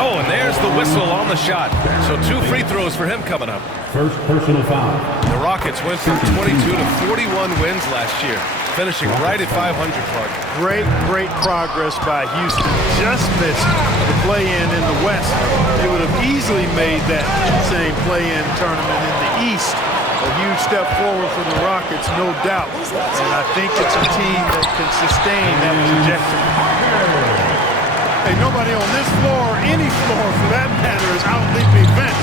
Oh, and there's the whistle on the shot. So 2 free throws for him coming up. First personal foul. The Rockets went from 22 to 41 wins last year, finishing right at 500, Clark. Great progress by Houston. Just missed the play-in in the West. They would have easily made that same play-in tournament in the East. A huge step forward for the Rockets, no doubt. And I think it's a team that can sustain that trajectory. Hey, nobody on this floor, or any floor for that matter, is out leaping fence.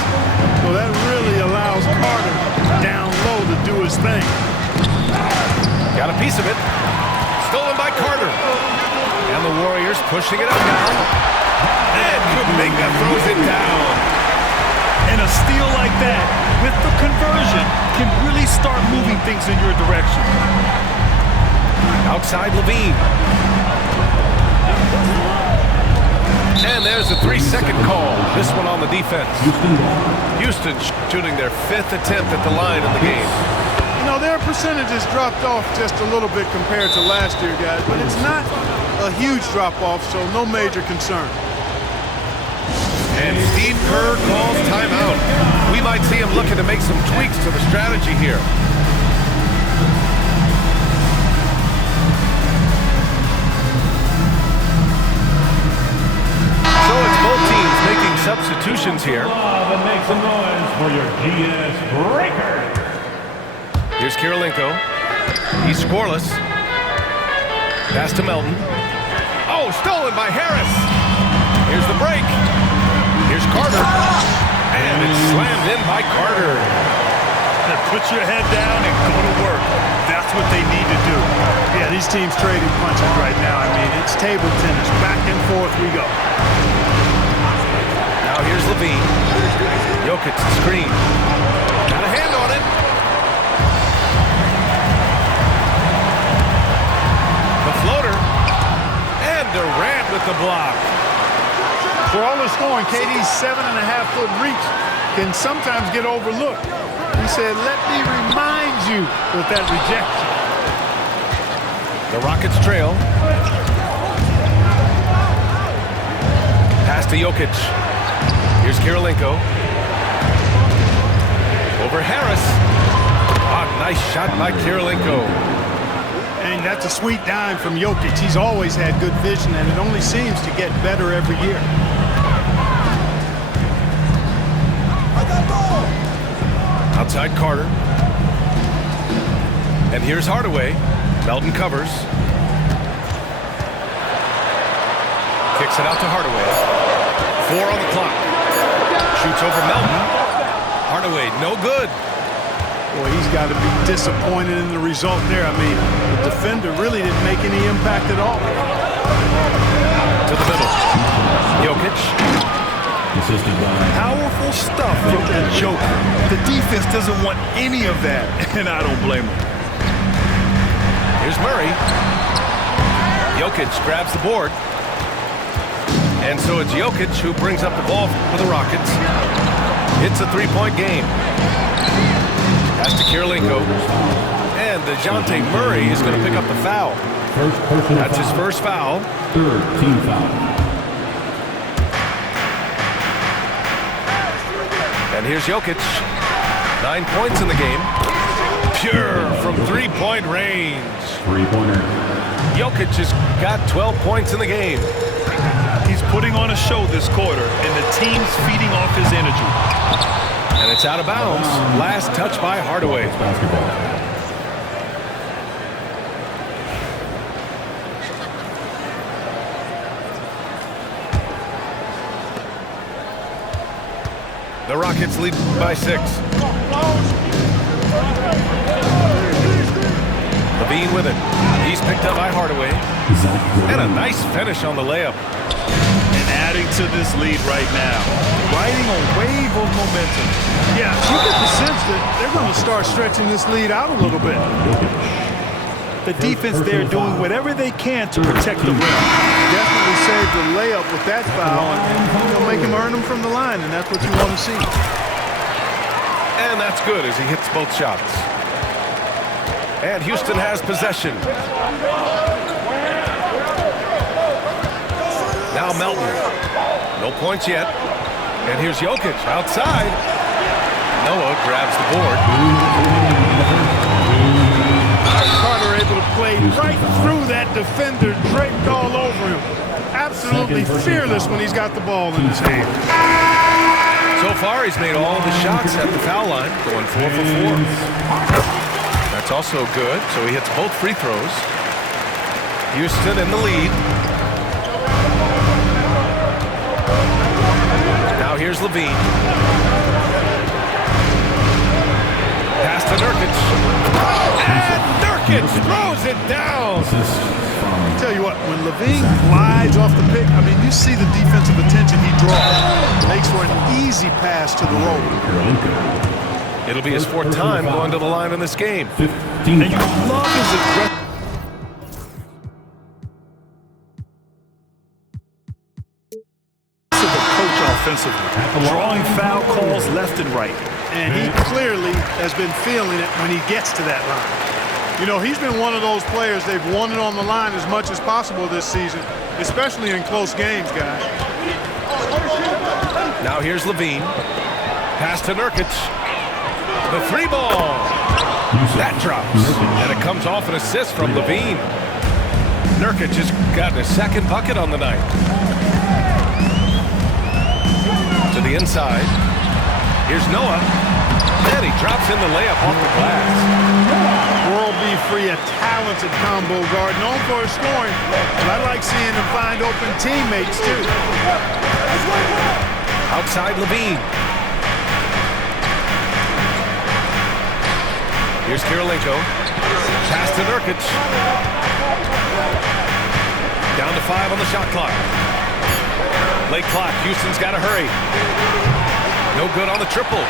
So that really allows Carter down low to do his thing. Got a piece of it. Stolen by Carter. And the Warriors pushing it up now. And Kuminga throws it down. And a steal like that, with the conversion, can really start moving things in your direction. Outside Levine. And there's a 3-second call. This one on the defense. Houston shooting their 5th attempt at the line in the game. You know, their percentages dropped off just a little bit compared to last year, guys, but it's not a huge drop-off, so no major concern. And Steve Kerr calls timeout. We might see him looking to make some tweaks to the strategy here. So it's both teams making substitutions here. And make some noise for your GS breaker. Here's Kirilenko. He's scoreless. Pass to Melton. Oh, stolen by Harris. Here's the break. Here's Carter. And it's slammed in by Carter. Put your head down and go to work. That's what they need to do. Yeah, these teams trading punches right now. I mean, it's table tennis. Back and forth we go. Now here's Levine. Jokic screen. Got a hand on it. The floater. And Durant with the block. For all the scoring, KD's 7.5-foot reach can sometimes get overlooked. He said, let me remind you with that rejection. The Rockets trail. Pass to Jokic. Here's Kirilenko. Over Harris. Ah, nice shot by Kirilenko. And that's a sweet dime from Jokic. He's always had good vision, and it only seems to get better every year. Outside Carter. And here's Hardaway. Melton covers. Kicks it out to Hardaway. 4 on the clock. Shoots over Melton. Hardaway, no good. Boy, he's got to be disappointed in the result there. I mean, the defender really didn't make any impact at all. To the middle. Jokic. Powerful stuff from the Joker. The defense doesn't want any of that, and I don't blame him. Here's Murray. Jokic grabs the board. And so it's Jokic who brings up the ball for the Rockets. It's a 3-point game. Pass to Kirilenko. And DeJounte Murray is going to pick up the foul. That's his first foul. 3rd team foul. And here's Jokic. 9 points in the game. Pure from 3-point range. 3-pointer. Jokic has got 12 points in the game. He's putting on a show this quarter, and the team's feeding off his energy. And it's out of bounds. Last touch by Hardaway. Basketball. The Rockets lead by 6. Levine with it. He's picked up by Hardaway. And a nice finish on the layup. And adding to this lead right now. Riding a wave of momentum. Yeah, you get the sense that they're going to start stretching this lead out a little bit. The defense there doing whatever they can to protect the rim. Definitely saved the layup with that foul, and they'll make him earn them from the line, and that's what you want to see. And that's good as he hits both shots. And Houston has possession. Now Melton. No points yet. And here's Jokic outside. Noah grabs the board. Carter able to play right through that defender, draped all over him. Absolutely fearless when he's got the ball in his hand. So far, he's made all the shots at the foul line, going 4 for 4. That's also good, so he hits both free throws. Houston in the lead. Now here's Levine. Pass to Nurkic. And Nurkic throws it down. I'll tell you what, when Levine glides off the pick, I mean, you see the defensive attention he draws. Makes for an easy pass to the roller. It'll be his 4th time going to the line in this game. And you love his aggressive approach offensively, drawing foul calls left and right. And he clearly has been feeling it when he gets to that line. You know, he's been one of those players, they've won it on the line as much as possible this season, especially in close games, guys. Now here's Levine. Pass to Nurkic. The 3-ball. That drops. And it comes off an assist from Levine. Nurkic has gotten his 2nd bucket on the night. To the inside. Here's Noah. And he drops in the layup off the glass. World B. Free, a talented combo guard, known for his scoring, but I like seeing him find open teammates, too. Outside Levine. Here's Kirilenko. Pass to Nurkic. Down to 5 on the shot clock. Late clock. Houston's got to hurry. No good on the triple.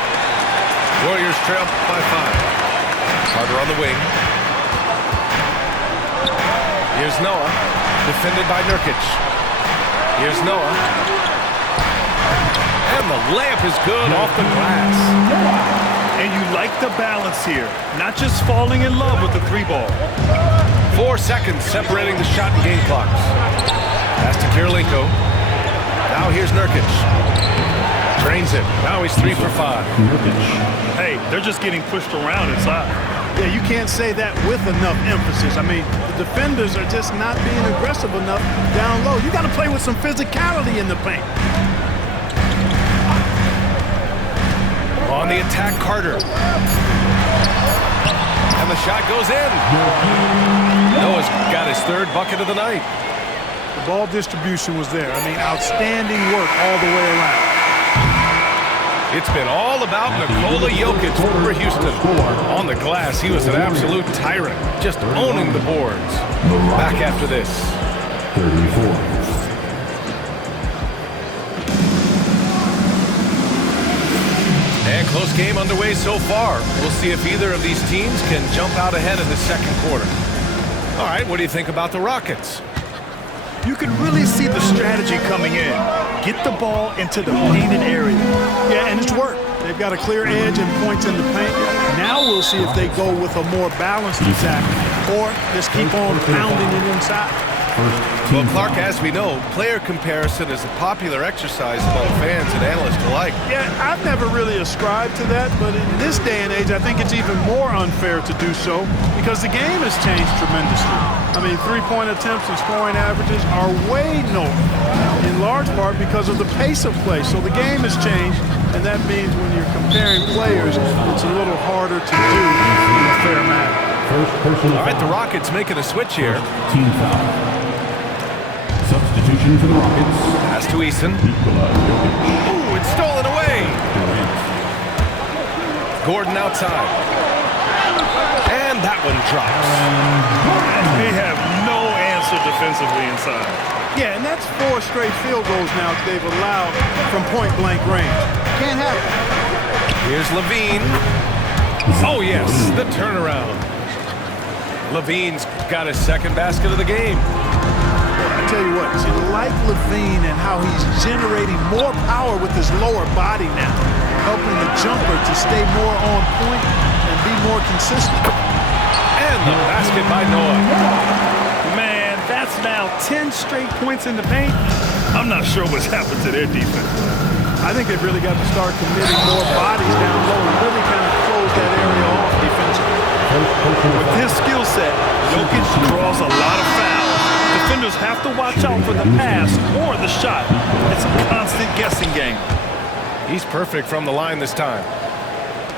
Warriors trail by 5. Carter on the wing. Here's Noah, defended by Nurkic. Here's Noah. And the layup is good off the glass. And you like the balance here, not just falling in love with the 3-ball. 4 seconds separating the shot and game clocks. Pass to Kirilenko. Now here's Nurkic. Drains it. Now he's 3 for 5. Hey, they're just getting pushed around inside. Yeah, you can't say that with enough emphasis. I mean, the defenders are just not being aggressive enough down low. You got to play with some physicality in the paint. On the attack, Carter. And the shot goes in. Noah's got his 3rd bucket of the night. The ball distribution was there. I mean, outstanding work all the way around. It's been all about Nikola Jokic for Houston. On the glass, he was an absolute tyrant, just owning the boards. Back after this. 34. And close game underway so far. We'll see if either of these teams can jump out ahead in the 2nd quarter. All right, what do you think about the Rockets? You can really see the strategy coming in. Get the ball into the painted area. Yeah, and it's worked. They've got a clear edge and points in the paint. Now we'll see if they go with a more balanced attack or just keep on pounding it inside. Well, Clark, as we know, player comparison is a popular exercise among fans and analysts alike. Yeah, I've never really ascribed to that, but in this day and age, I think it's even more unfair to do so because the game has changed tremendously. I mean, 3-point attempts and scoring averages are way north, in large part because of the pace of play. So the game has changed, and that means when you're comparing players, it's a little harder to do in a fair manner. All right, the Rockets making a switch here. Team foul. Substitution for the Rockets. Pass to Eason. Ooh, it's stolen away. Gordon outside. And that one drops. They have no answer defensively inside. Yeah, and that's 4 straight field goals now that they've allowed from point-blank range. Can't have it. Here's Levine. Oh, yes, the turnaround. Levine's got his 2nd basket of the game. I tell you what, you like Levine and how he's generating more power with his lower body now, helping the jumper to stay more on point and be more consistent. And the basket by Noah. Man, that's now 10 straight points in the paint. I'm not sure what's happened to their defense. I think they've really got to start committing more bodies down low and really kind of close that area off defensively. With his skill set, Jokic draws a lot of fouls. Defenders have to watch out for the pass or the shot. It's a constant guessing game. He's perfect from the line this time.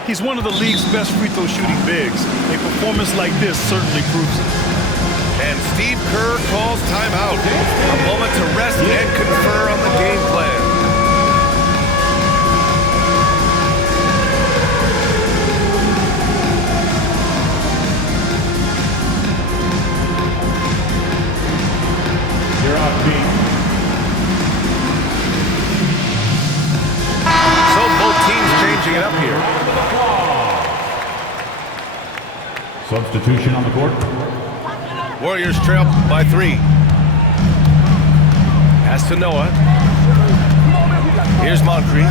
He's one of the league's best free throw shooting bigs. A performance like this certainly proves it. And Steve Kerr calls timeout. A moment to rest and confer on the game plan. You're off beat. So both teams changing it up here. Substitution on the court. Warriors trail by 3. Pass to Noah. Here's Moncrief.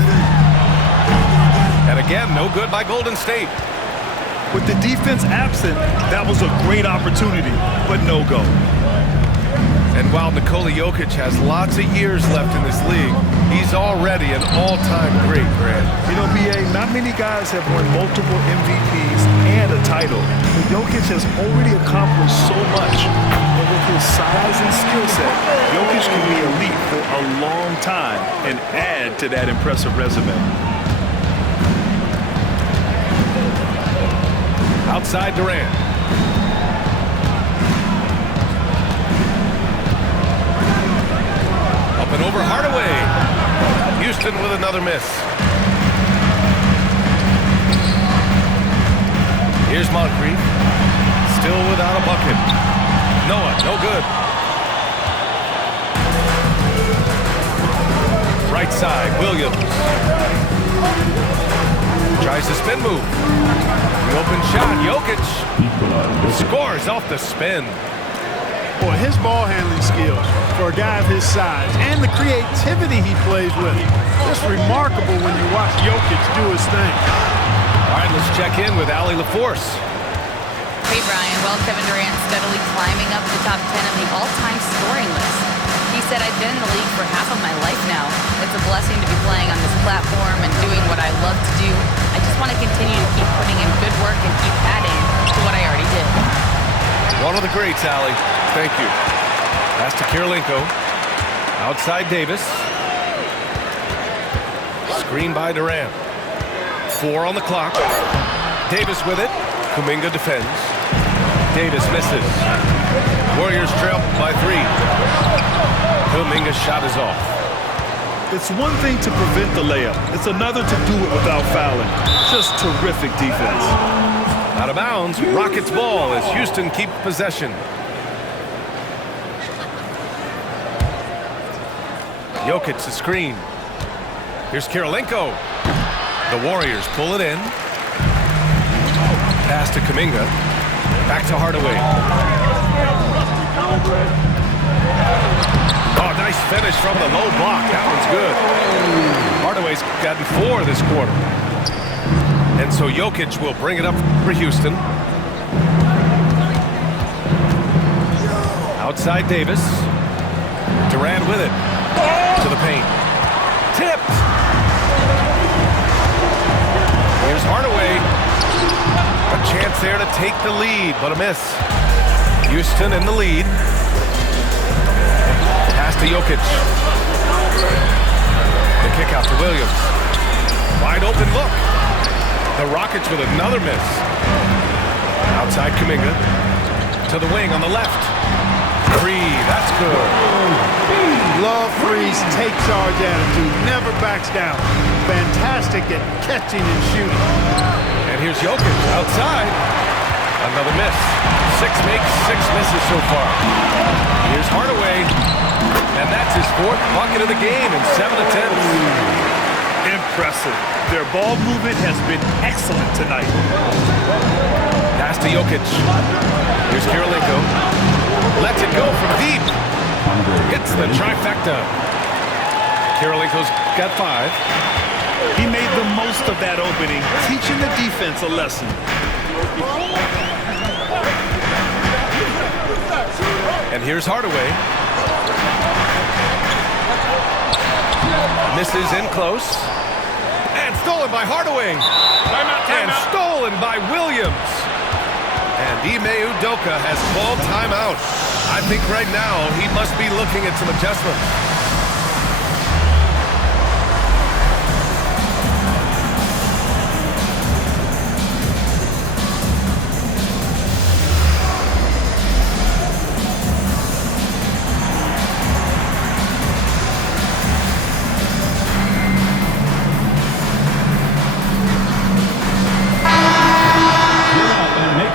And again, no good by Golden State. With the defense absent, that was a great opportunity, but no go. And while Nikola Jokic has lots of years left in this league, he's already an all-time great, Grant. You know, B.A., not many guys have won multiple MVPs and a title. But Jokic has already accomplished so much. But with his size and skill set, Jokic can be elite for a long time and add to that impressive resume. Outside Durant. Up and over Hardaway. Houston with another miss. Here's Moncrief. Still without a bucket. Noah, no good. Right side, Williams. Tries the spin move. The open shot, Jokic. Scores off the spin. Boy, his ball handling skills for a guy of his size and the creativity he plays with, just remarkable when you watch Jokic do his thing. All right, let's check in with Allie LaForce. Hey, Brian. Well, Kevin Durant steadily climbing up the top 10 of the all-time scoring list. He said, I've been in the league for half of my life now. It's a blessing to be playing on this platform and doing what I love to do. I just want to continue to keep putting in good work and keep adding to what I already did. One of the greats, Allie. Thank you. Pass to Kirilenko. Outside Davis. Screen by Durant. 4 on the clock. Davis with it. Kuminga defends. Davis misses. Warriors trail by 3. Kuminga's shot is off. It's one thing to prevent the layup. It's another to do it without fouling. Just terrific defense. Out of bounds, Rockets ball as Houston keep possession. Jokic the screen. Here's Kirilenko. The Warriors pull it in. Pass to Kuminga. Back to Hardaway. Oh, nice finish from the low block. That one's good. Hardaway's gotten 4 this quarter. And so Jokic will bring it up for Houston. Outside Davis. Durant with it. To the paint. Tipped. Here's Hardaway. A chance there to take the lead, but a miss. Houston in the lead. Pass to Jokic. The kick out to Williams. Wide open look. The Rockets with another miss. Outside Kuminga. To the wing on the left. Free, that's good. Love Free's take charge attitude, never backs down. Fantastic at catching and shooting. And here's Jokic outside. Another miss. 6 makes, 6 misses so far. Here's Hardaway. And that's his 4th bucket of the game in 7 attempts. Impressive. Their ball movement has been excellent tonight. Pass to Jokic. Here's Kirilenko. Lets it go from deep. Hits the trifecta. Kirilenko's got 5. He made the most of that opening, teaching the defense a lesson. And here's Hardaway. Misses in close. And stolen by Hardaway. And stolen by Williams. And Ime Udoka has called timeout. I think right now he must be looking at some adjustments.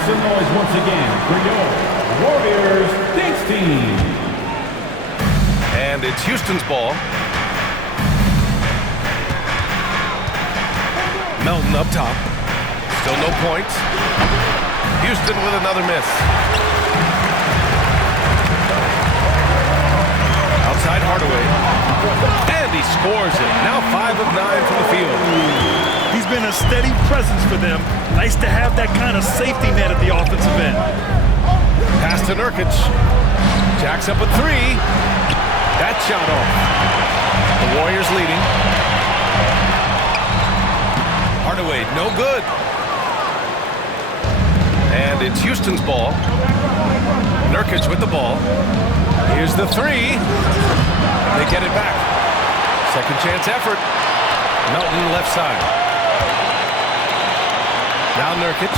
Some noise once again for your Warriors Dynasty. And it's Houston's ball. Melton up top. Still no points. Houston with another miss. Outside Hardaway. And he scores it. Now 5 of 9 from the field. He's been a steady presence for them. Nice to have that kind of safety net at the offensive end. Pass to Nurkic. Jacks up a 3. That shot off. The Warriors leading. Hardaway, no good. And it's Houston's ball. Nurkic with the ball. Here's the 3. They get it back. Second chance effort. Melton left side. Now Nurkic.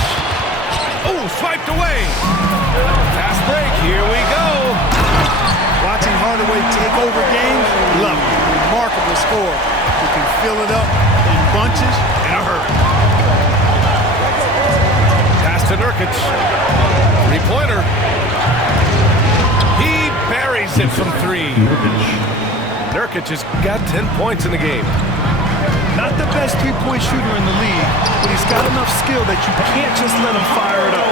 Oh, swiped away. Fast break. Here we go. Watching Hardaway take over games, love it. Remarkable score. You can fill it up in bunches in a hurry. Pass to Nurkic. Three-pointer. He buries it from 3. Nurkic has got 10 points in the game. Not the best three-point shooter in the league, but he's got enough skill that you can't just let him fire it up.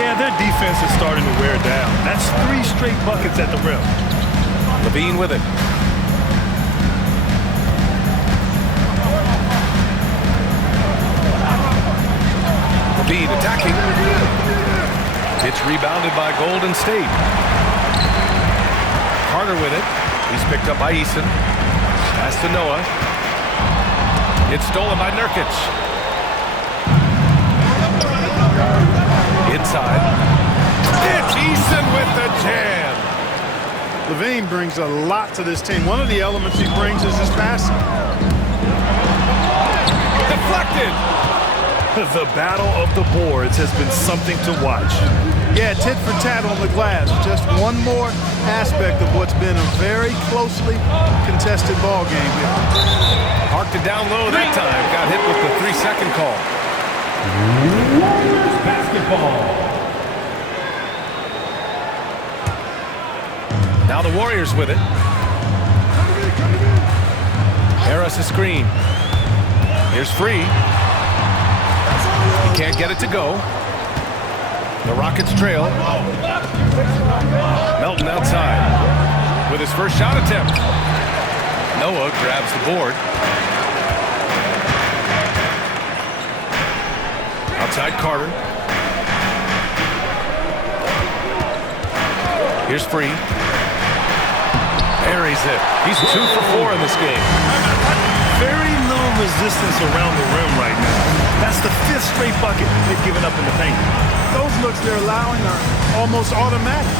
Yeah, their defense is starting to wear down. That's 3 straight buckets at the rim. Levine with it. Levine attacking. It's rebounded by Golden State. Carter with it. He's picked up by Eason. Pass to Noah. It's stolen by Nurkic. Inside. It's Eason with the jam. Levine brings a lot to this team. One of the elements he brings is his passing. Deflected. The battle of the boards has been something to watch. Yeah, tit for tat on the glass. Just one more aspect of what's been a very closely contested ball game here. Parked it down low that time. Got hit with the 3-second call. Warriors basketball. Now the Warriors with it. Harris a screen. Here's Free. He can't get it to go. The Rockets trail. Melton outside with his first shot attempt. Noah grabs the board. Outside Carter. Here's Free. Buries it. He's 2 for 4 in this game. Very little resistance around the rim right now. That's the 5th straight bucket they've given up in the paint. Those looks they're allowing are almost automatic.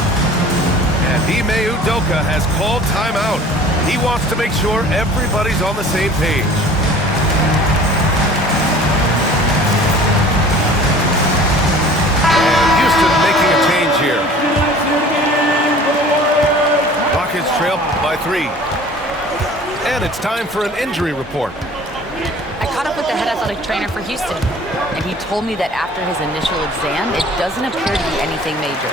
And Ime Udoka has called timeout. He wants to make sure everybody's on the same page. And Houston making a change here. Rockets trail by 3. And it's time for an injury report. I caught up with the head athletic trainer for Houston, and he told me that after his initial exam, it doesn't appear to be anything major.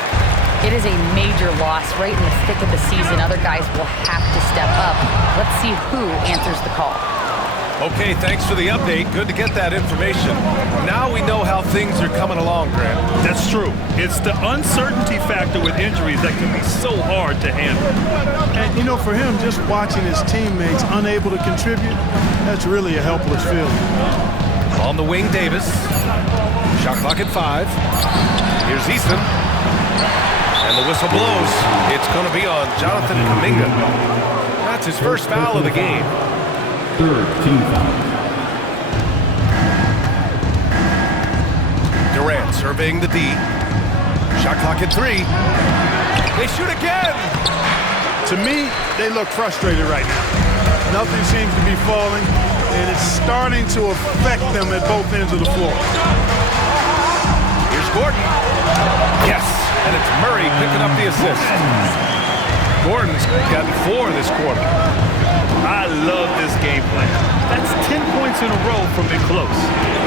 It is a major loss right in the thick of the season. Other guys will have to step up. Let's see who answers the call. Okay, thanks for the update. Good to get that information. Now we know how things are coming along, Grant. That's true. It's the uncertainty factor with injuries that can be so hard to handle. And, you know, for him, just watching his teammates unable to contribute, that's really a helpless feeling. On the wing, Davis. Shot clock at 5. Here's Easton. And the whistle blows. It's going to be on Jonathan Kuminga. That's his first foul of the game. Third team foul. Durant surveying the D. Shot clock at 3. They shoot again. To me, they look frustrated right now. Nothing seems to be falling, and it's starting to affect them at both ends of the floor. Here's Gordon. Yes, and it's Murray picking up the assist. Gordon's gotten 4 this quarter. I love this game plan. That's 10 points in a row from it close.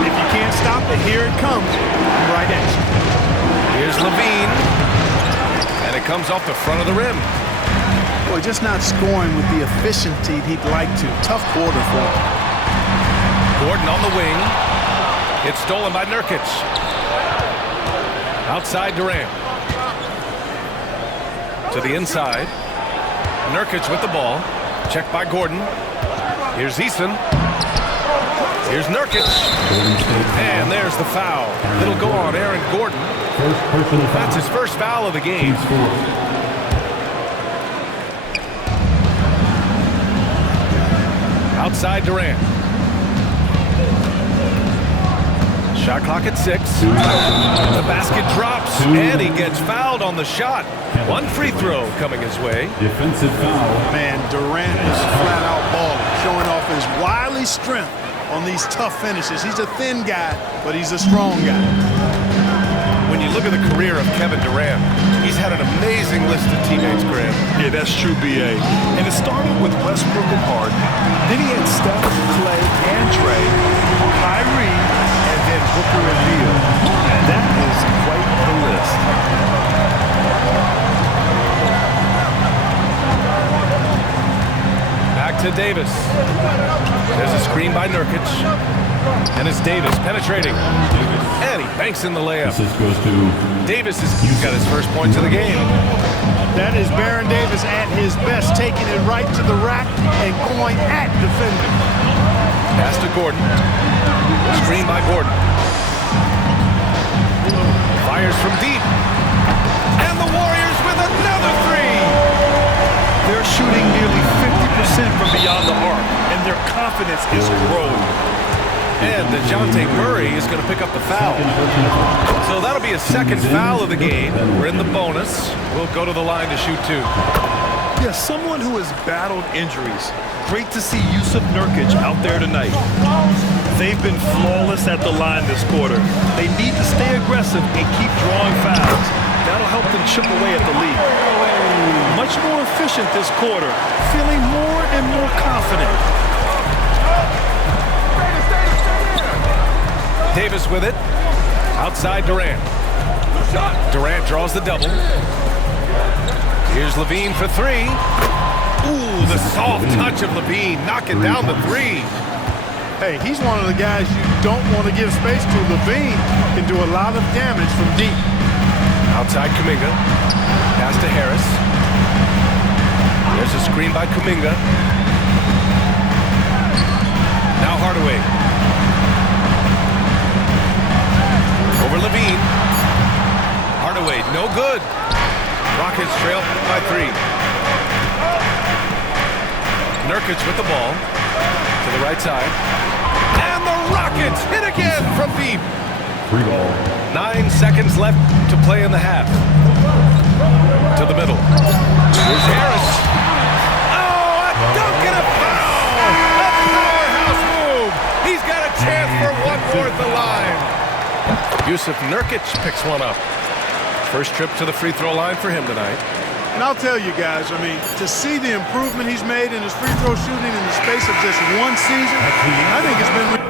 If you can't stop it, here it comes. Right at you. Here's Levine. And it comes off the front of the rim. Boy, just not scoring with the efficiency he'd like to. Tough quarter for him. Gordon on the wing. It's stolen by Nurkic. Outside Durant. To the inside. Nurkic with the ball. Checked by Gordon. Here's Eason. Here's Nurkic. And there's the foul. It'll go on Aaron Gordon. That's his first foul of the game. Outside Durant. Shot clock at 6. The basket drops, and he gets fouled on the shot. One free throw coming his way. Defensive foul. Man, Durant is flat out balling, showing off his wily strength on these tough finishes. He's a thin guy, but he's a strong guy. When you look at the career of Kevin Durant, he's had an amazing list of teammates, Grant. Yeah, that's true, B.A. And it started with Westbrook and Harden. Then he had Steph, Clay, and Trey, Kyrie, and then Booker and Beal. And that is quite the list. Back to Davis. There's a screen by Nurkic. And it's Davis penetrating. And he banks in the layup. This goes to Davis has got his first points of the game. That is Baron Davis at his best, taking it right to the rack and going at defender. Pass to Gordon. Screen by Gordon. Fires from deep. And the Warriors with another 3. They're shooting nearly 50% from beyond the arc, and their confidence is growing. And DeJounte Murray is going to pick up the foul. So that'll be a second foul of the game. We're in the bonus. We'll go to the line to shoot 2. Yeah, someone who has battled injuries. Great to see Yusuf Nurkic out there tonight. They've been flawless at the line this quarter. They need to stay aggressive and keep drawing fouls. That'll help them chip away at the lead. Much more efficient this quarter, feeling more and more confident. Davis with it. Outside Durant. Durant draws the double. Here's Levine for 3. Ooh, the soft touch of Levine, knocking down the 3. Hey, he's one of the guys you don't want to give space to. Levine can do a lot of damage from deep. Outside Kuminga. Pass to Harris. There's a screen by Kuminga. Now Hardaway. Over Levine. Hardaway, no good. Rockets trail by 3. Nurkic with the ball. To the right side. And the Rockets hit again from deep. 3 ball. 9 seconds left to play in the half. To the middle. Here's Harris. Oh, a dunk and a foul! A powerhouse move! He's got a chance for one more at the line. Yusuf Nurkic picks one up. First trip to the free throw line for him tonight. And I'll tell you guys, I mean, to see the improvement he's made in his free throw shooting in the space of just one season, I think it's been...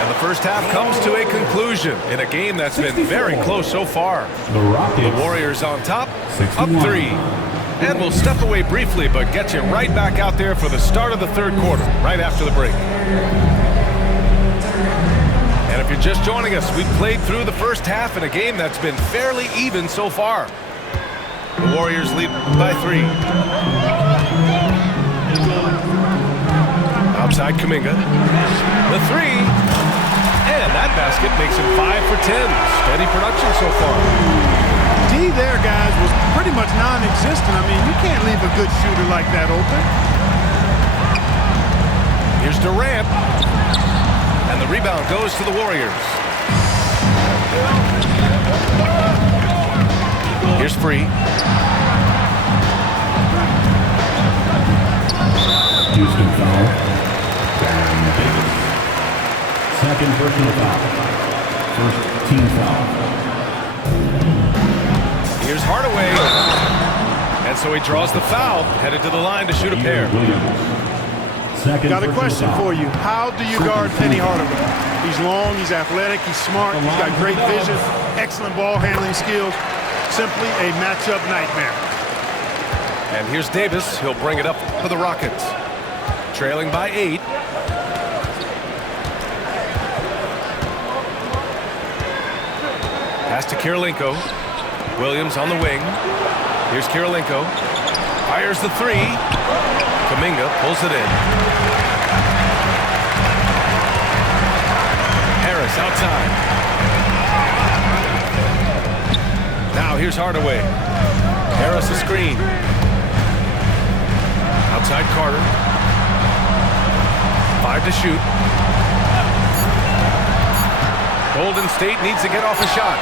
And the first half comes to a conclusion in a game that's been very close so far. The Warriors on top, up 3. And we'll step away briefly, but get you right back out there for the start of the third quarter, right after the break. And if If you're just joining us, we've played through the first half in a game that's been fairly even so far. The Warriors lead by 3. Outside Kuminga. The 3. And that basket makes him 5 for 10. Steady production so far. D there, guys, was pretty much non-existent. I mean, you can't leave a good shooter like that open. Here's Durant. And the rebound goes to the Warriors. Here's Free. Houston foul. And Davis. Second personal foul. First team foul. Here's Hardaway. And so he draws the foul, headed to the line to shoot a pair. Got a question for you. How do you guard Penny Hardaway? He's long, he's athletic, he's smart, he's got great vision, excellent ball handling skills. Simply a matchup nightmare. And here's Davis. He'll bring it up for the Rockets. Trailing by 8. Pass to Kirilenko. Williams on the wing. Here's Kirilenko. Fires the 3. Kuminga pulls it in. Harris outside. Now here's Hardaway. Harris a screen. Outside Carter. 5 to shoot. Golden State needs to get off a shot.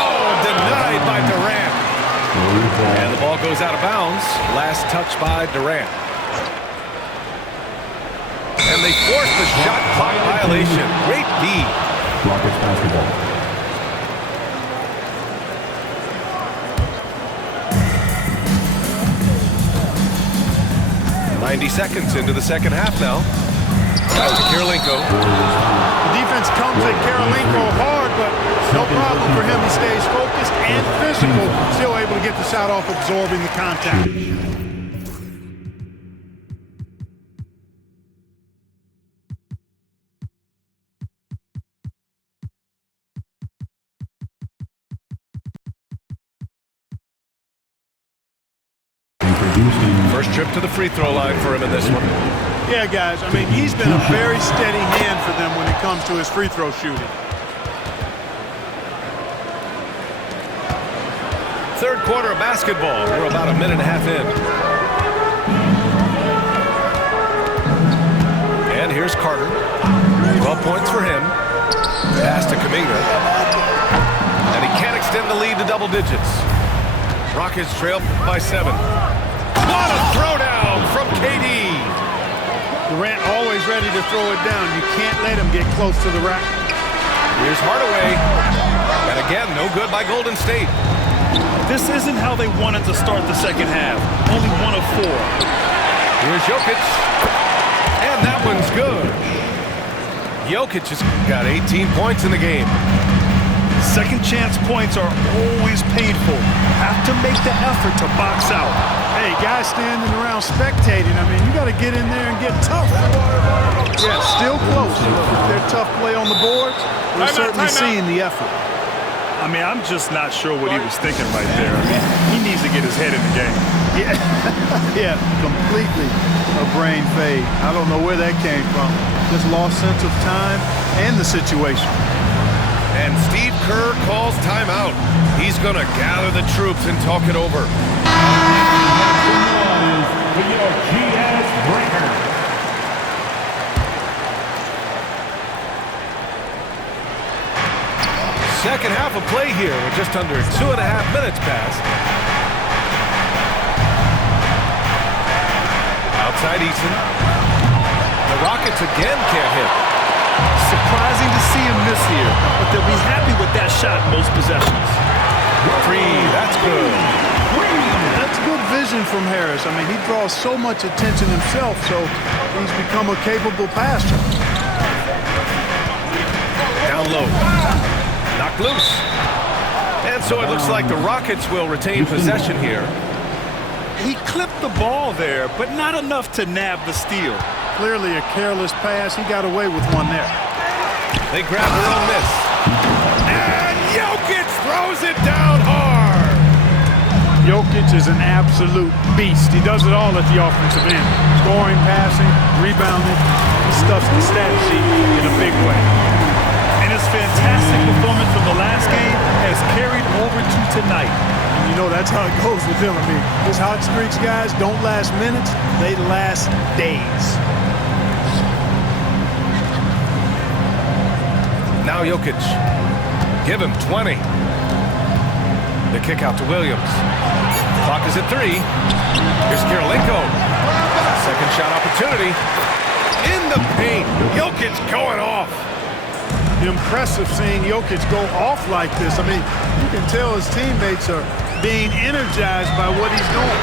Oh, denied by Durant. And the ball goes out of bounds. Last touch by Durant. And they force the shot clock violation. Great D. Rockets basketball. Seconds into the second half now. Back to Kirilenko. The defense comes at Kirilenko hard, but no problem for him. He stays focused and physical, still able to get the shot off, absorbing the contact. First trip to the free throw line for him in this one. Yeah, guys, I mean, he's been a very steady hand for them when it comes to his free throw shooting. Third quarter of basketball. We're about a minute and a half in. And here's Carter. 12 points for him. Pass to Kuminga. And he can't extend the lead to double digits. Rockets trail by 7. What a throwdown from KD. Durant always ready to throw it down. You can't let him get close to the rack. Here's Hardaway. And again, no good by Golden State. This isn't how they wanted to start the second half. Only 1 of 4. Here's Jokic. And that one's good. Jokic has got 18 points in the game. Second chance points are always painful. Have to make the effort to box out. Hey, guys standing around spectating, I mean, you got to get in there and get tough. Yeah, still close. If they're tough play on the boards, we're certainly seeing the effort. I mean, I'm just not sure what he was thinking right there. I mean, he needs to get his head in the game. Yeah, yeah, completely a brain fade. I don't know where that came from. Just lost sense of time and the situation. And Steve Kerr calls timeout. He's going to gather the troops and talk it over. Second half of play here with just under 2.5 minutes passed. Outside Eason. The Rockets again can't hit. Surprising to see him miss here, but they'll be happy with that shot most possessions. 3, that's good. That's good vision from Harris. I mean, he draws so much attention himself, so he's become a capable passer. Down low. Knocked loose. And so it looks like the Rockets will retain possession here. He clipped the ball there, but not enough to nab the steal. Clearly a careless pass. He got away with one there. They grab their own miss. And Jokic throws it down hard. Jokic is an absolute beast. He does it all at the offensive end. Scoring, passing, rebounding. He stuffs the stat sheet in a big way. And his fantastic performance from the last game has carried over to tonight. And you know that's how it goes with him. I mean, his hot streaks, guys, don't last minutes. They last days. Now Jokic. Give him 20. The kick out to Williams. Clock is at 3. Here's Kirilenko. Second shot opportunity. In the paint. Jokic going off. Impressive seeing Jokic go off like this. I mean, you can tell his teammates are being energized by what he's doing.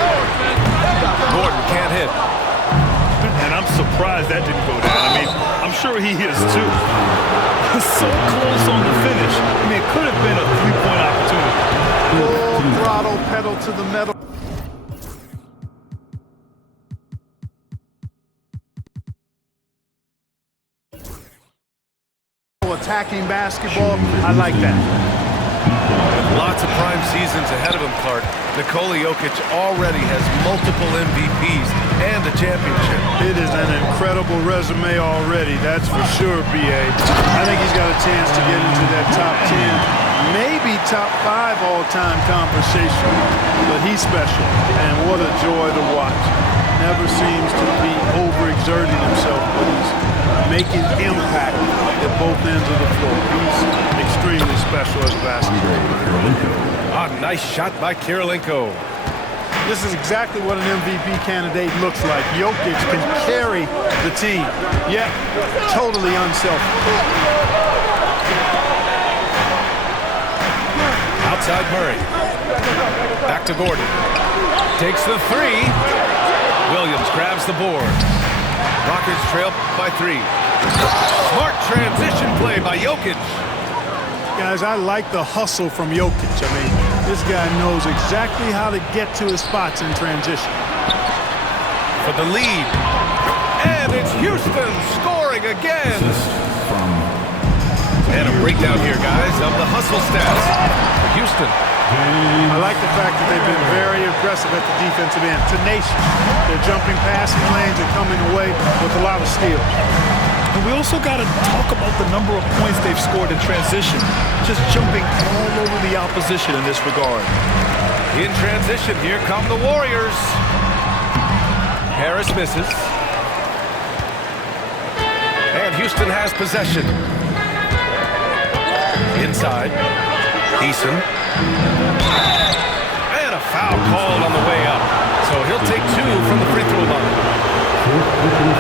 Gordon can't hit. And I'm surprised that didn't go down. I mean, I'm sure he is too. So close on the finish. I mean, it could have been a three-point opportunity. Full throttle, pedal to the metal. Attacking basketball, I like that. With lots of prime seasons ahead of him, Clark, Nikola Jokic already has multiple MVPs and a championship. It is an incredible resume already, that's for sure, B.A. I think he's got a chance to get into that top 10, maybe top 5 all-time conversation, but he's special, and what a joy to watch. Never seems to be overexerting himself, but he's making impact at both ends of the floor. He's extremely special as a basketball player. Ah, nice shot by Kirilenko. This is exactly what an MVP candidate looks like. Jokic can carry the team, yet totally unselfish. Outside Murray. Back to Gordon. Takes the 3. Williams grabs the board. Rockets trail by 3. Smart transition play by Jokic. Guys, I like the hustle from Jokic. I mean, this guy knows exactly how to get to his spots in transition. For the lead. And it's Houston scoring again. And a breakdown here, guys, of the hustle stats for Houston. I like the fact that they've been very aggressive at the defensive end. Tenacious. They're jumping passing lanes and coming away with a lot of steals. And we also got to talk about the number of points they've scored in transition. Just jumping all over the opposition in this regard. In transition, here come the Warriors. Harris misses. And Houston has possession. Inside. Eason. And a foul called on the way up. So he'll take 2 from the free throw line.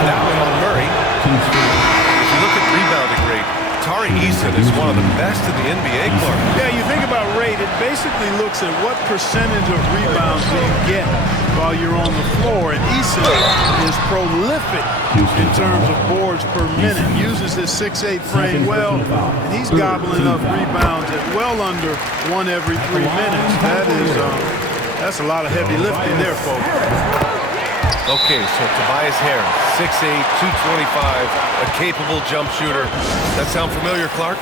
Now in on Murray. If you look at rebounding rate, Tari Eason is one of the best in the NBA, Clark. Yeah, you think about rate, it basically looks at what percentage of rebounds do you get while you're on the floor. And Eason is prolific in terms of boards per minute. Uses his 6'8" frame well, and he's gobbling up rebounds at well under 1 every 3 minutes. That's a lot of heavy lifting there, folks. Okay, so Tobias Harris, 6'8", 225, a capable jump shooter. That sound familiar, Clark?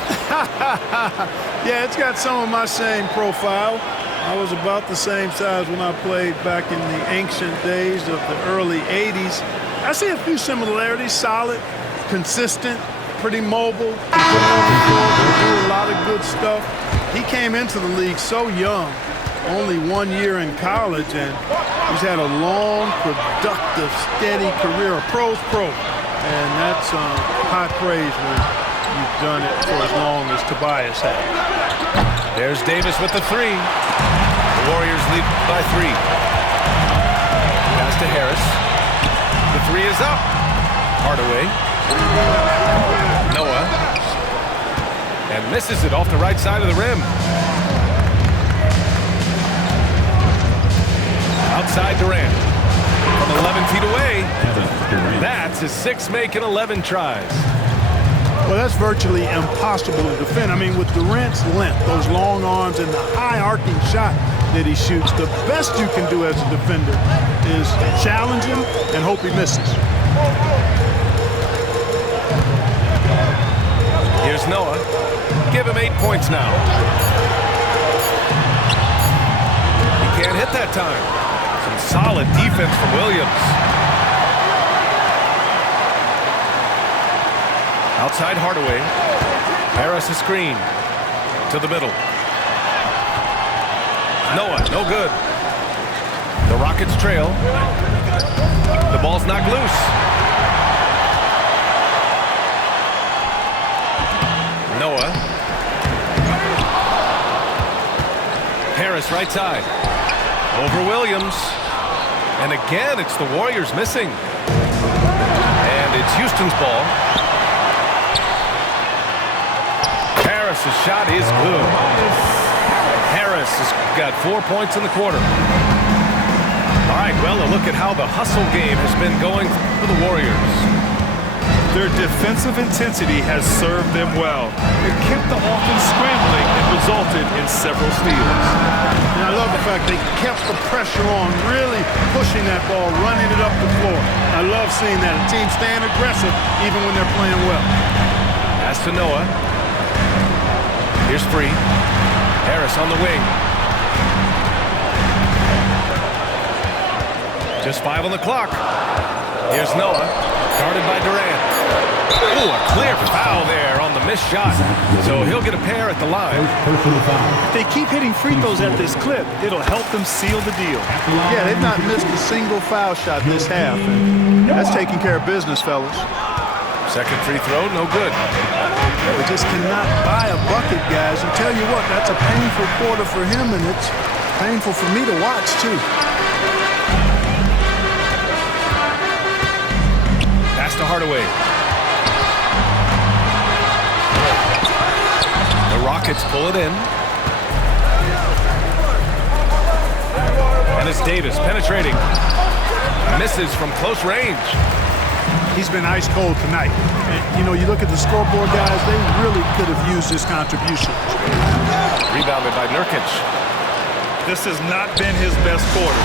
Yeah, it's got some of my same profile. I was about the same size when I played back in the ancient days of the early 80s. I see a few similarities. Solid, consistent, pretty mobile. Do a lot of good stuff. He came into the league so young. Only 1 year in college, and he's had a long, productive, steady career, a pro's pro. And that's high praise when you've done it for as long as Tobias has. There's Davis with the 3. The Warriors lead by 3. Pass to Harris. The 3 is up. Hardaway. Noah. And misses it off the right side of the rim. Outside Durant. From 11 feet away. That's his 6th make in 11 tries. Well, that's virtually impossible to defend. I mean, with Durant's length, those long arms, and the high arcing shot that he shoots, the best you can do as a defender is challenge him and hope he misses. Here's Noah. Give him 8 points now. He can't hit that time. Some solid defense from Williams. Outside Hardaway. Harris a screen. To the middle. Noah, no good. The Rockets trail. The ball's knocked loose. Noah. Harris right side. Over Williams. And again, it's the Warriors missing. And it's Houston's ball. Harris's shot is good. Harris has got 4 points in the quarter. All right, well, a look at how the hustle game has been going for the Warriors. Their defensive intensity has served them well. It kept the offense scrambling and resulted in several steals. And I love the fact they kept the pressure on, really pushing that ball, running it up the floor. I love seeing that. A team staying aggressive even when they're playing well. Pass to Noah. Here's Free. Harris on the wing. Just 5 on the clock. Here's Noah, guarded by Durant. Oh, a clear foul there on the missed shot. So he'll get a pair at the line. If they keep hitting free throws at this clip, it'll help them seal the deal. Yeah, they've not missed a single foul shot this half. And that's taking care of business, fellas. Second free throw, no good. They just cannot buy a bucket, guys. And tell you what, that's a painful quarter for him, and it's painful for me to watch, too. Pass to Hardaway. The Rockets pull it in. And it's Davis penetrating. Misses from close range. He's been ice cold tonight. And, you know, you look at the scoreboard, guys, they really could have used his contribution. Rebounded by Nurkic. This has not been his best quarter.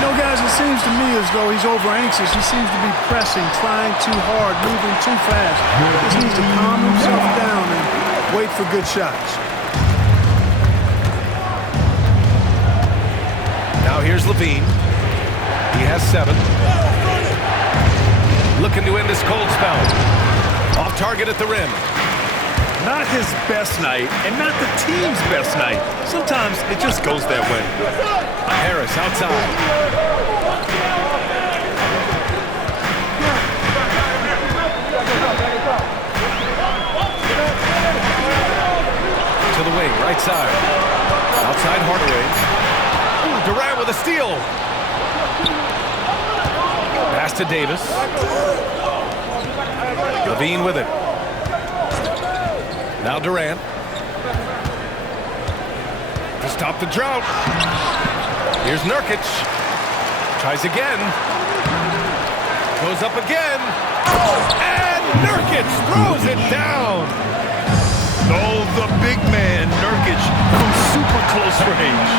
You know, guys, it seems to me as though he's over-anxious. He seems to be pressing, trying too hard, moving too fast. He just needs to calm himself down and wait for good shots. Now here's Levine. He has 7. Looking to end this cold spell. Off target at the rim. Not his best night, and not the team's best night. Sometimes it just goes that way. Harris outside. To the wing, right side. Outside Hardaway. Ooh, Durant with a steal. Pass to Davis. Levine with it. Now Durant. To stop the drought. Here's Nurkic. Tries again. Goes up again. And Nurkic throws it down. Oh, the big man, Nurkic, from super close range.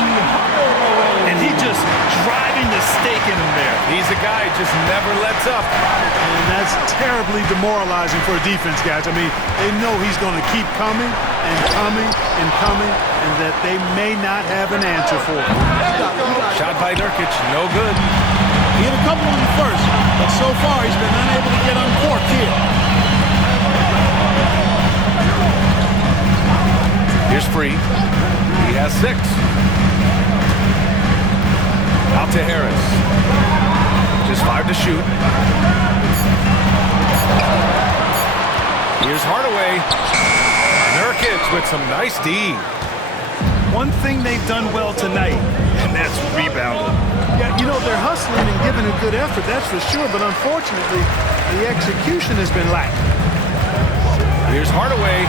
And he just driving the stake in him there. He's a guy who just never lets up. And that's terribly demoralizing for a defense, guys. I mean, they know he's going to keep coming and coming and coming, and that they may not have an answer for him. Shot by Nurkic, no good. He hit a couple in the first, but so far he's been unable to get uncorked here. Here's Free. He has 6. Out to Harris. Just 5 to shoot. Here's Hardaway. Nurkic with some nice D. One thing they've done well tonight, and that's rebounding. Yeah, you know, they're hustling and giving a good effort, that's for sure, but unfortunately, the execution has been lacking. Here's Hardaway.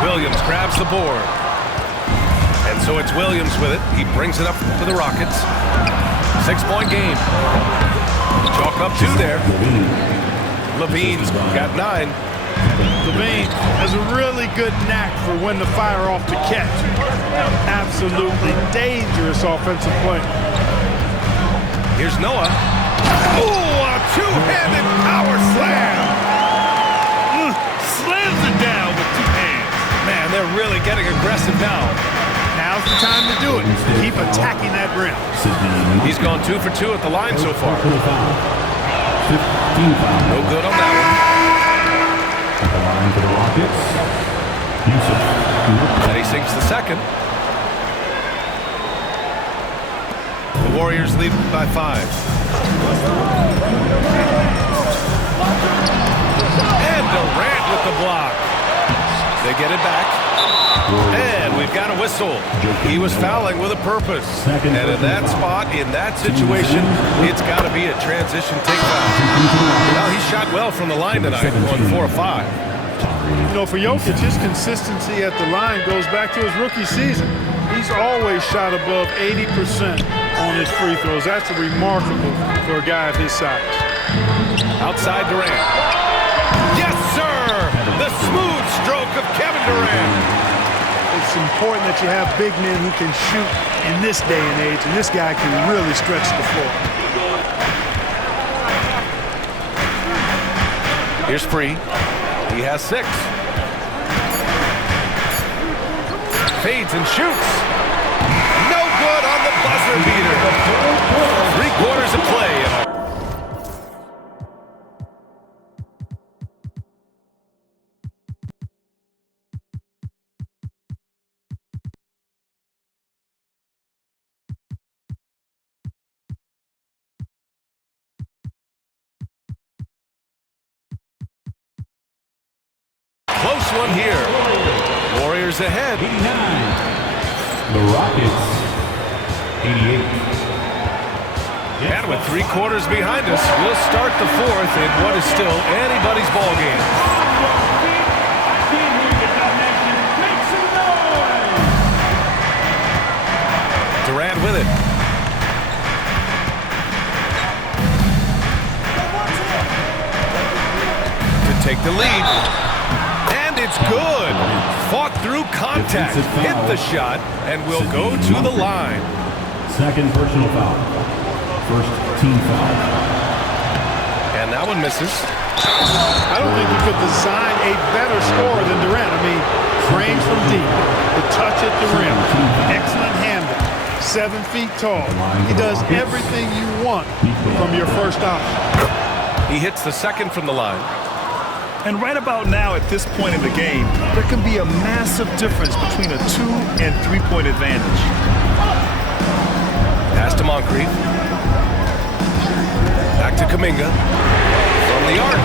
Williams grabs the board. And so it's Williams with it. He brings it up to the Rockets. 6-point game. Chalk up 2 there. Levine's got 9. Levine has a really good knack for when to fire off the catch. Absolutely dangerous offensive play. Here's Noah. Oh, a two-handed power slam. Slams it down with getting aggressive now. Now's the time to do it. Keep attacking that rim. He's gone 2 for 2 at the line so far. 15 foul. No good on that one. At the line for the Rockets. Yusuf. And he sinks the second. The Warriors lead by 5. And Durant with the block. They get it back. And we've got a whistle. He was fouling with a purpose. And in that spot, in that situation, it's got to be a transition take foul. Well, he shot well from the line tonight, going 4 or 5. You know, for Jokic, his consistency at the line goes back to his rookie season. He's always shot above 80% on his free throws. That's remarkable for a guy of his size. Outside Durant. Yes, sir! The smooth stroke of Kevin Durant. It's important that you have big men who can shoot in this day and age, and this guy can really stretch the floor. Here's Free. He has 6. Fades and shoots. No good on the buzzer beater. 3 quarters of play. Close one here. Warriors ahead. 89. The Rockets. 88. And with 3 quarters behind us, we'll start the 4th in what is still anybody's ball game. Durant with it. To take the lead. It's good. Fought through contact, hit the shot, and will go to the line. Second personal foul. First team foul. And that one misses. I don't think you could design a better scorer than Durant. I mean, range from deep, the touch at the rim, excellent handle, 7 feet tall. He does everything you want from your first option. He hits the second from the line. And right about now, at this point in the game, there can be a massive difference between a 2- and 3-point advantage. Pass to Moncrief. Back to Kuminga. From the arc.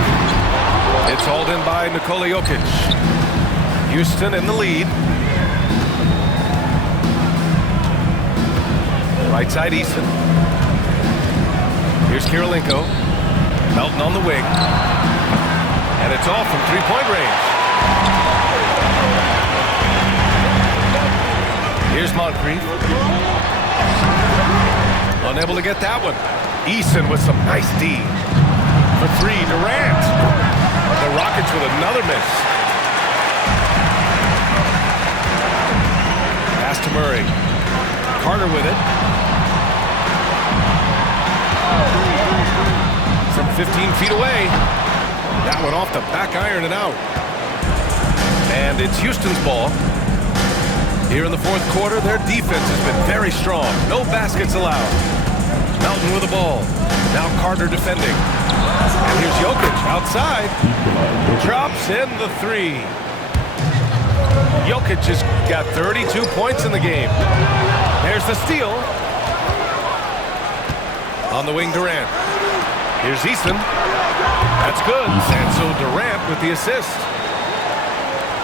It's hauled in by Nikola Jokic. Houston in the lead. Right side Eason. Here's Kirilenko. Melton on the wing. And it's off from 3-point range. Here's Moncrief. Unable to get that one. Eason with some nice D. For 3, Durant. The Rockets with another miss. Pass to Murray. Carter with it. From 15 feet away. That one off the back iron and out. And it's Houston's ball. Here in the 4th quarter, their defense has been very strong. No baskets allowed. Melton with the ball. Now Carter defending. And here's Jokic outside. Drops in the 3. Jokic has got 32 points in the game. There's the steal. On the wing, Durant. Here's Eason. That's good. And so Durant with the assist.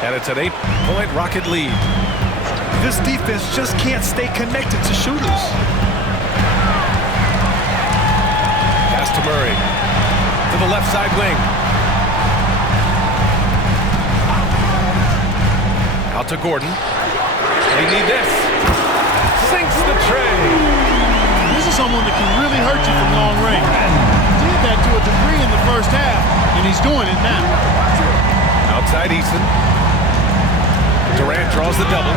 And it's an 8-point Rocket lead. This defense just can't stay connected to shooters. Pass to Murray. To the left side wing. Out to Gordon. They need this. Sinks the tray. This is someone that can really hurt you from long range. He did that to a degree in the first half, and he's doing it now. Outside Eason. Durant draws the double.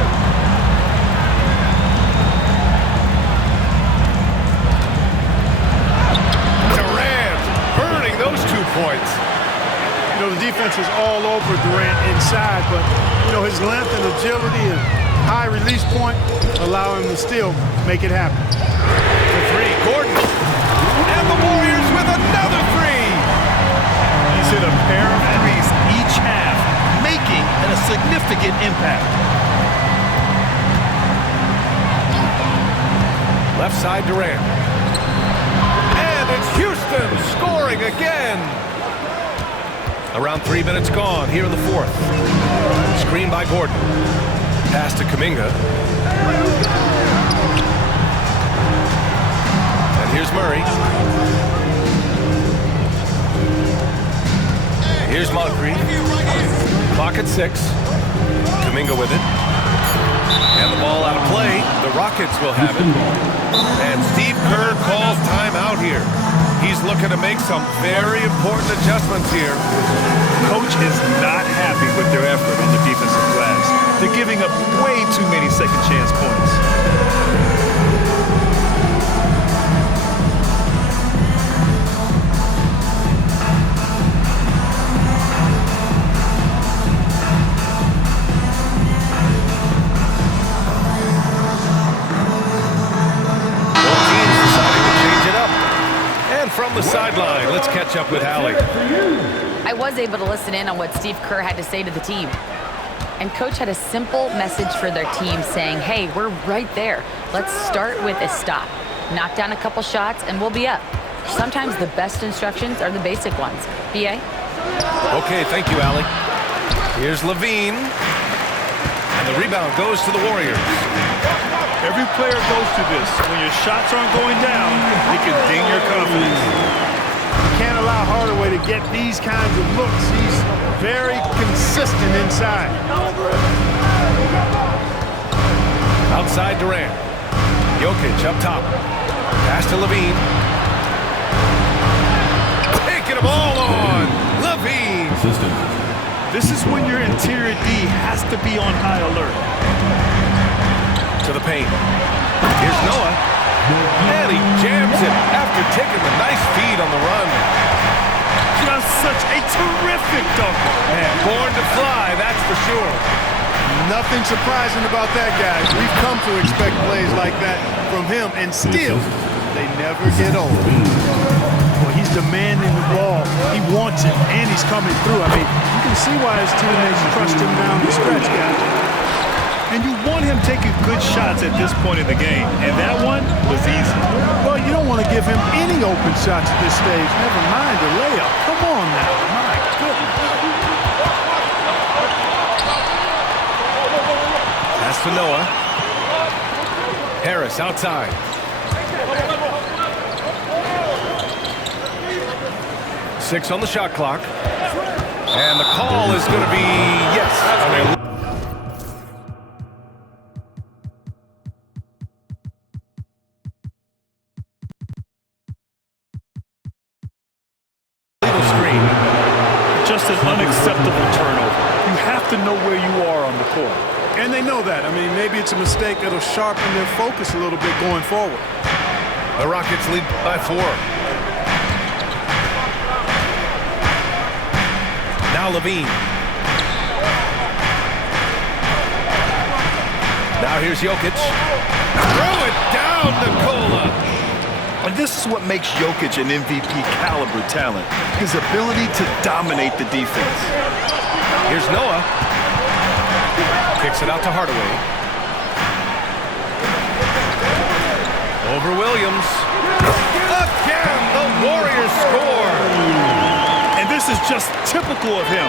Durant burning those 2 points. You know, the defense is all over Durant inside, but You know, his length and agility and high release point allow him to still make it happen. For three, Gordon. And the Warriors with another three. He's hit a pair of threes each half, making a significant impact. Left side, Durant. And it's Houston scoring again. Around 3 minutes gone here in the fourth. Screen by Gordon. Pass to Kuminga. And here's Murray. Here's Moncrief. Clock at 6. Kuminga with it. And the ball out of play. The Rockets will have it. And Steve Kerr calls timeout here. He's looking to make some very important adjustments here. Coach is not happy with their effort on the defensive glass. They're giving up way too many second chance points. From the sideline, let's catch up with Allie. I was able to listen in on what Steve Kerr had to say to the team. And Coach had a simple message for their team saying, hey, we're right there. Let's start with a stop. Knock down a couple shots and we'll be up. Sometimes the best instructions are the basic ones. B.A.? Okay, thank you, Allie. Here's Levine. And the rebound goes to the Warriors. Every player goes through this. When your shots aren't going down, it can ding your confidence. You can't allow Hardaway to get these kinds of looks. He's very consistent inside. Outside Durant. Jokic up top. Pass to Levine. Taking them all on. Levine. This is when your interior D has to be on high alert. To the paint. Here's Noah. And he jams it after taking the nice feed on the run. Just such a terrific dunker. Man, born to fly, that's for sure. Nothing surprising about that, guys. We've come to expect plays like that from him, and still, they never get old. Well, he's demanding the ball. He wants it, and he's coming through. I mean, you can see why his teammates trust him down the stretch, guys. And you want him taking good shots at this point in the game. And that one was easy. Well, you don't want to give him any open shots at this stage. Never mind the layup. Come on now. My goodness. Pass to Noah. Harris outside. Six on the shot clock. And the call is going to be yes. Just an unacceptable turnover. You have to know where you are on the court. And they know that. I mean, maybe it's a mistake that'll sharpen their focus a little bit going forward. The Rockets lead by 4. Now Levine. Now here's Jokic. Throw it down, Nikola. And this is what makes Jokic an MVP caliber talent, his ability to dominate the defense. Here's Noah. Kicks it out to Hardaway. Over Williams. Again, the Warriors score. And this is just typical of him,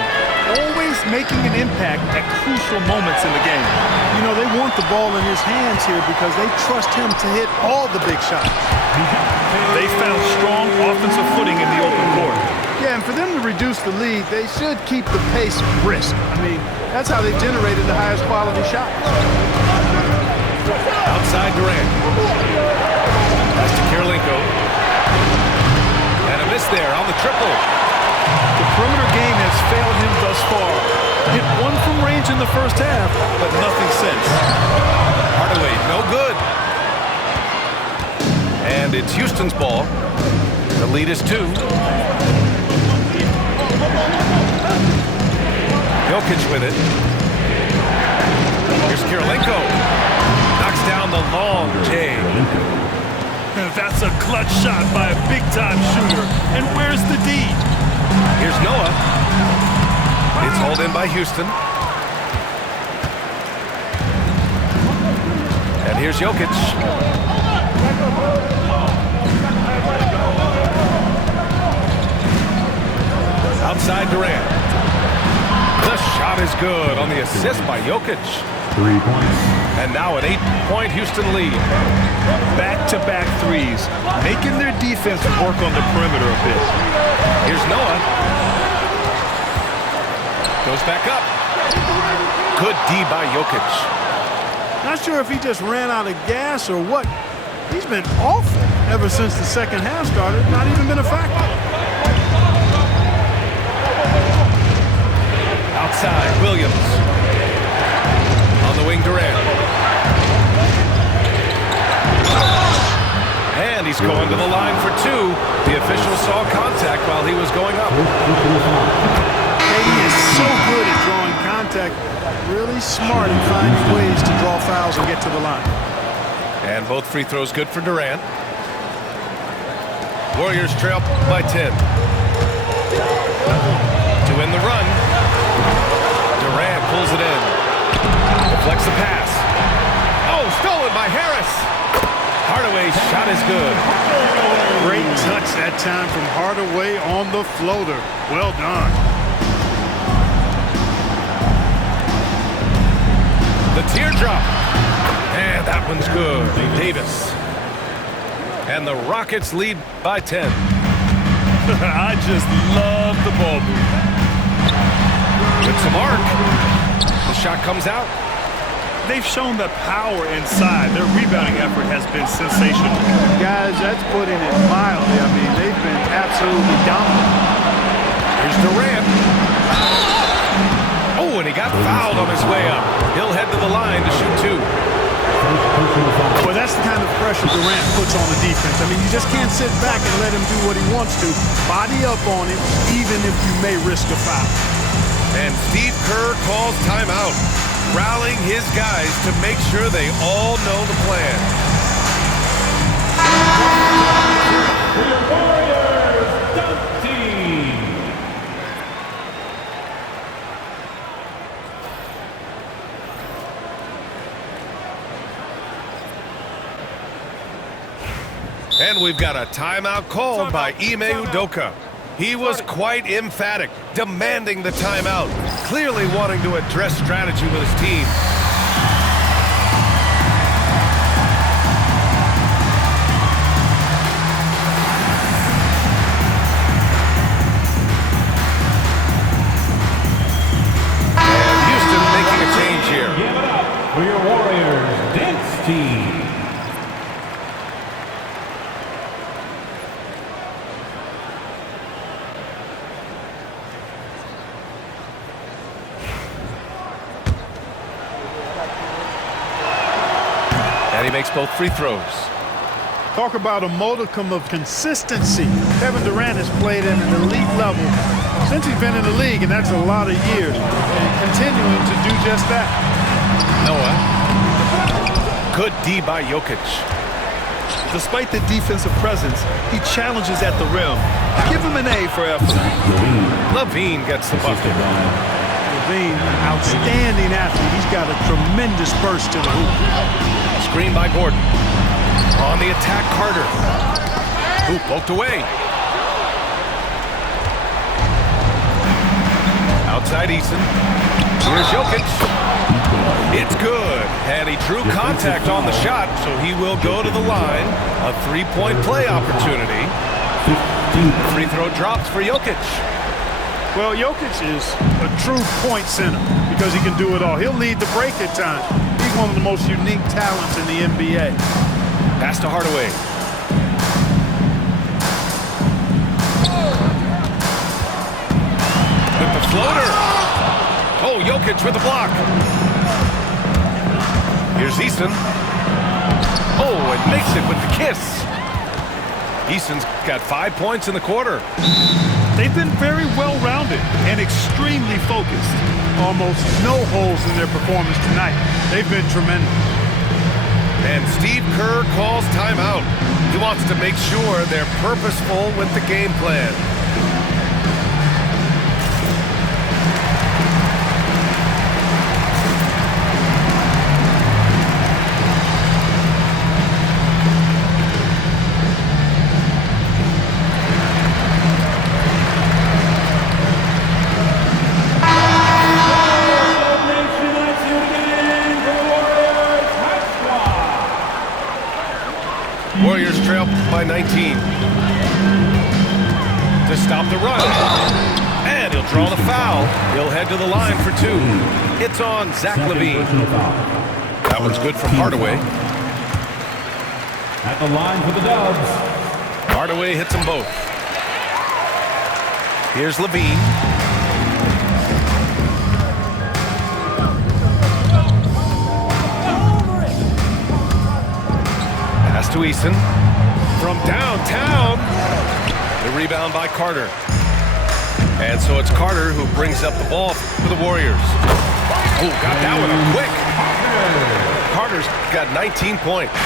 always making an impact at crucial moments in the game. You know, they want the ball in his hands here because they trust him to hit all the big shots. They found strong offensive footing in the open court. Yeah, and for them to reduce the lead, they should keep the pace brisk. I mean, that's how they generated the highest quality shots. Outside Durant. That's to Kirilenko. And a miss there on the triple. The perimeter game has failed him thus far. Hit one from range in the first half, but nothing since. Hardaway, no good. And it's Houston's ball. The lead is 2. Jokic with it. Here's Kirilenko. Knocks down the long J. That's a clutch shot by a big-time shooter. And where's the D? Here's Noah. It's hauled in by Houston. And here's Jokic. Outside Durant. The shot is good on the assist by Jokic. 3 points. And now an 8-point Houston lead. Back-to-back threes, making their defense work on the perimeter a bit. Here's Noah. Goes back up. Good D by Jokic. Not sure if he just ran out of gas or what. He's been awful ever since the second half started. Not even been a factor. Outside, Williams. On the wing, Durant. And he's going to the line for two. The official saw contact while he was going up. Katie is so good at drawing contact. Really smart in finding ways to draw fouls and get to the line. And both free throws good for Durant. Warriors trail by 10. To win the run. Durant pulls it in. Deflects the pass. Oh, stolen by Harris. Hardaway's shot is good. Great touch that time from Hardaway on the floater. Well done. The teardrop. And that one's good. Davis. And the Rockets lead by 10. I just love the ball movement. With some arc. The shot comes out. They've shown the power inside. Their rebounding effort has been sensational. Guys, that's putting it mildly. I mean, they've been absolutely dominant. Here's Durant. Oh, and he got fouled on his way up. He'll head to the line to shoot two. Well, that's the kind of pressure Durant puts on the defense. I mean, you just can't sit back and let him do what he wants to. Body up on him, even if you may risk a foul. And Steve Kerr calls timeout, rallying his guys to make sure they all know the plan. For your Warriors, dunk team. And we've got a timeout called by Ime Udoka. He was quite emphatic, demanding the timeout, clearly wanting to address strategy with his team. And Houston making a change here. Give it up for your Warriors, dance team. And he makes both free throws. Talk about a modicum of consistency. Kevin Durant has played at an elite level since he's been in the league, and that's a lot of years, and continuing to do just that. Noah. Good D by Jokic. Despite the defensive presence, he challenges at the rim. Give him an A for effort. Levine gets the bucket. Levine, outstanding athlete. He's got a tremendous burst to the hoop. Screen by Gordon. On the attack, Carter. Hoop poked away. Outside Eason. Here's Jokic. It's good. And he drew contact on the shot, so he will go to the line. A three-point play opportunity. Free throw drops for Jokic. Well, Jokic is a true point center because he can do it all. He'll lead the break at times. He's one of the most unique talents in the NBA. Pass to Hardaway. With the floater. Oh, Jokic with the block. Here's Eason. Oh, and makes it with the kiss. Eason's got 5 points in the quarter. They've been very well-rounded and extremely focused. Almost no holes in their performance tonight. They've been tremendous. And Steve Kerr calls timeout. He wants to make sure they're purposeful with the game plan. Warriors trail by 19. To stop the run. And he'll draw the foul. He'll head to the line for two. It's on Zach LaVine. That one's good from Hardaway. At the line for the Dubs. Hardaway hits them both. Here's LaVine. To Eason from downtown. The rebound by Carter. And so it's Carter who brings up the ball for the Warriors. Oh, got that one up quick. Carter's got 19 points.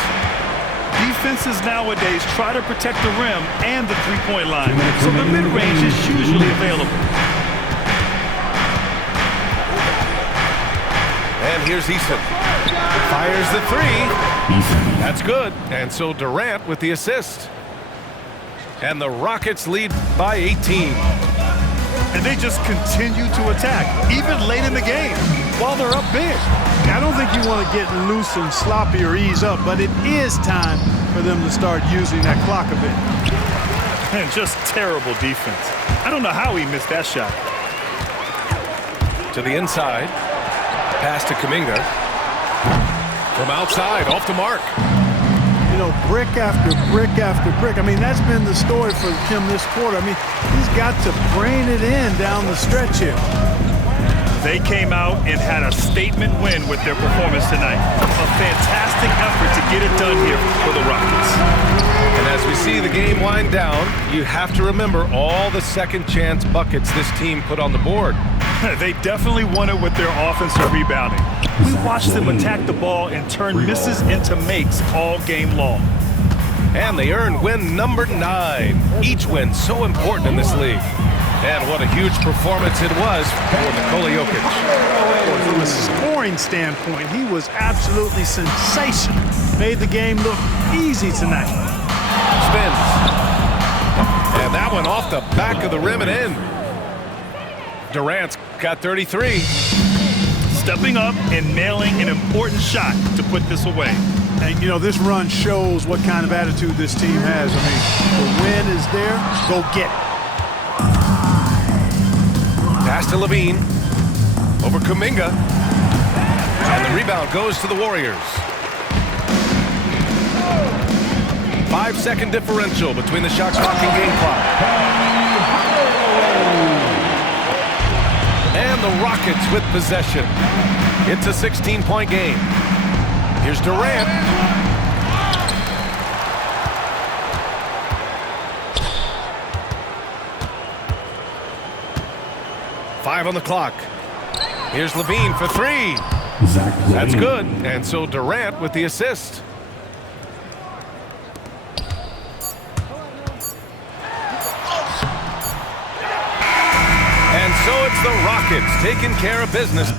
Defenses nowadays try to protect the rim and the three-point line, so the mid-range is usually available. And here's Eason. Fires the three. That's good. And so Durant with the assist. And the Rockets lead by 18. And they just continue to attack, even late in the game, while they're up big. I don't think you want to get loose and sloppy or ease up, but it is time for them to start using that clock a bit. And just terrible defense. I don't know how he missed that shot. To the inside. Pass to Kuminga. From outside, off the mark. You know, brick after brick after brick. I mean, that's been the story for him this quarter. I mean, he's got to brain it in down the stretch here. They came out and had a statement win with their performance tonight. A fantastic effort to get it done here for the Rockets. And as we see the game wind down, you have to remember all the second chance buckets this team put on the board. They definitely won it with their offensive rebounding. We watched them attack the ball and turn misses into makes all game long. And they earned win number 9. Each win so important in this league. And what a huge performance it was for Nikola Jokic. From a scoring standpoint, he was absolutely sensational. Made the game look easy tonight. Spins. And that one off the back of the rim and in. Durant's got 33. Stepping up and nailing an important shot to put this away. And, you know, this run shows what kind of attitude this team has. I mean, the win is there. Go get it. Pass to LaVine. Over Kuminga. And the rebound goes to the Warriors. 5-second differential between the shot clock and game clock. And the Rockets with possession. It's a 16-point game. Here's Durant. Five on the clock. Here's LaVine for three. That's good. And so Durant with the assist. And so it's the Rockets taking care of business.